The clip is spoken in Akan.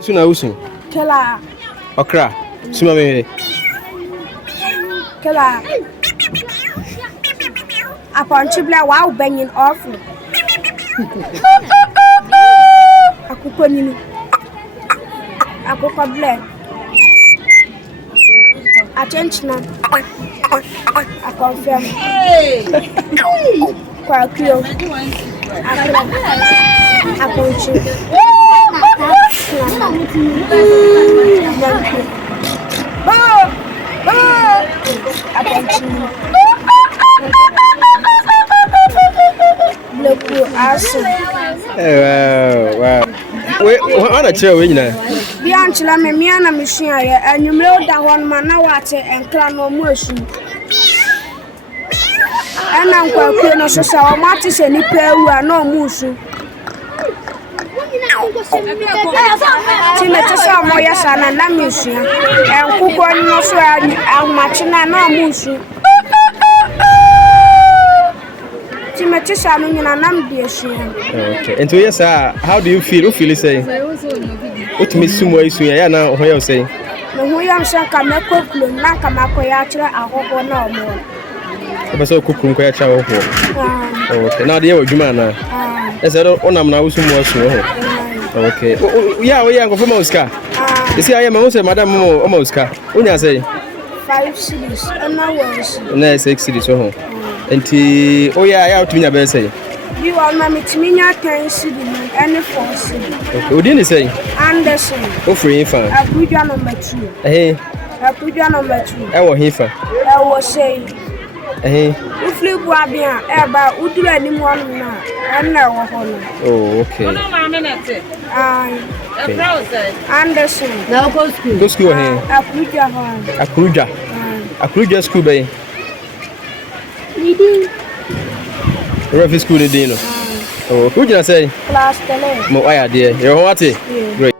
Suna usun. Kela. Okra. Suma me. Kela. Upon Chibla, wow, banging awful. Akukoninu. Akukable. Attention. I confirm. Quakio. Aponchi. Wow. Wait, on a chair, we know. The Angela Memiana machine, and you know that one man now water and clan no motion. And I'm quite no so our martis and nipper who are no musu. Tina to some more yes and a mission, and cook one no so I'm matching no musu. Okay. And to yes, how do you feel? Who feel say? What me sumo isu ya na ho ya say? No ho ya so ka me koklu na ka makoya kire ahoho na omo. Ebe so koklu ko ya cha ho. Okay. Now dey wadwuma na. Ese do onam na usumo asu ho. Okay. Ya we ya go fama uska. Isi aye ma say madam mo o uska. Unya say 5 cities and now was. Na 6 cities ho. Enti oya ya otunya be say. You are my Mitminia 10 city and 4 city. Okay. Odi ni say? Anderson. O free fa. Abuja number 2. Abuja number 2. E wo hifa. E wo say. U flip wa bia e ba uduru anim wonu na. Na wo hono. Oh, okay. Anderson. Now go school. Go school here. Abuja ho. Abuja school bay. Leading. Refi school de no. Oh, who you say? Class 10. Mo aya there. You want it? Great.